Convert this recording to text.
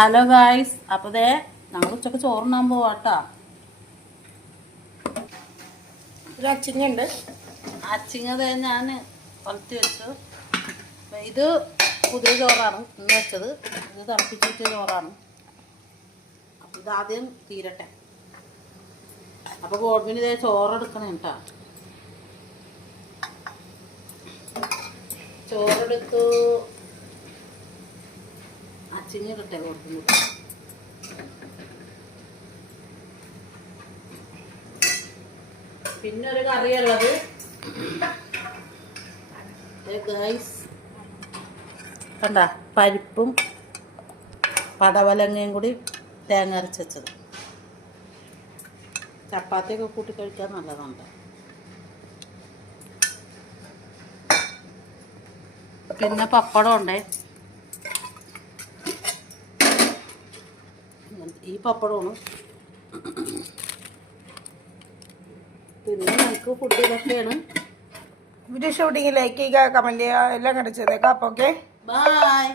Hello guys, അപ്പോൾ ഞങ്ങൾ ഉച്ചക്ക് ചോറുണ്ണാൻ പോവാട്ടോ. ഒരു അച്ചിങ്ങുണ്ട്. അച്ചിങ്ങ ഞാൻ വളർത്തി വെച്ചു. ഇത് പുതിയ ചോറാണ് ഇന്ന് വെച്ചത്. ഇത് തിളപ്പിച്ചിട്ട് ചോറാണ്. അപ്പം ഇതാദ്യം തീരട്ടെ. അപ്പോൾ ഗോഡ്മിന് ഇതേ ചോറെടുക്കണം കേട്ടോ. ചോറെടുത്തു. അച്ചിങ്ങിട്ടെ കൊടുക്കുന്നത്. പിന്നെ ഒരു കറിയുള്ളത് ഗൈസ് കണ്ട, പരിപ്പും പടവലങ്ങയും കൂടി തേങ്ങ അരച്ച് വെച്ചത്. ചപ്പാത്തിയൊക്കെ കൂട്ടി കഴിക്കാൻ നല്ലതുണ്ട്. പിന്നെ പപ്പടം ഉണ്ടേ. ഈ പപ്പടമാണ്. പിന്നെ നമുക്ക് ഫുഡ് ഇതൊക്കെയാണ്. വീഡിയോ ഷൂട്ടിങ് ലൈക്ക് ചെയ്യുക, കമൻറ്റ് ചെയ്യുക, എല്ലാം കണ്ടിച്ചേക്കാം. അപ്പോൾ ഓക്കെ, ബൈ.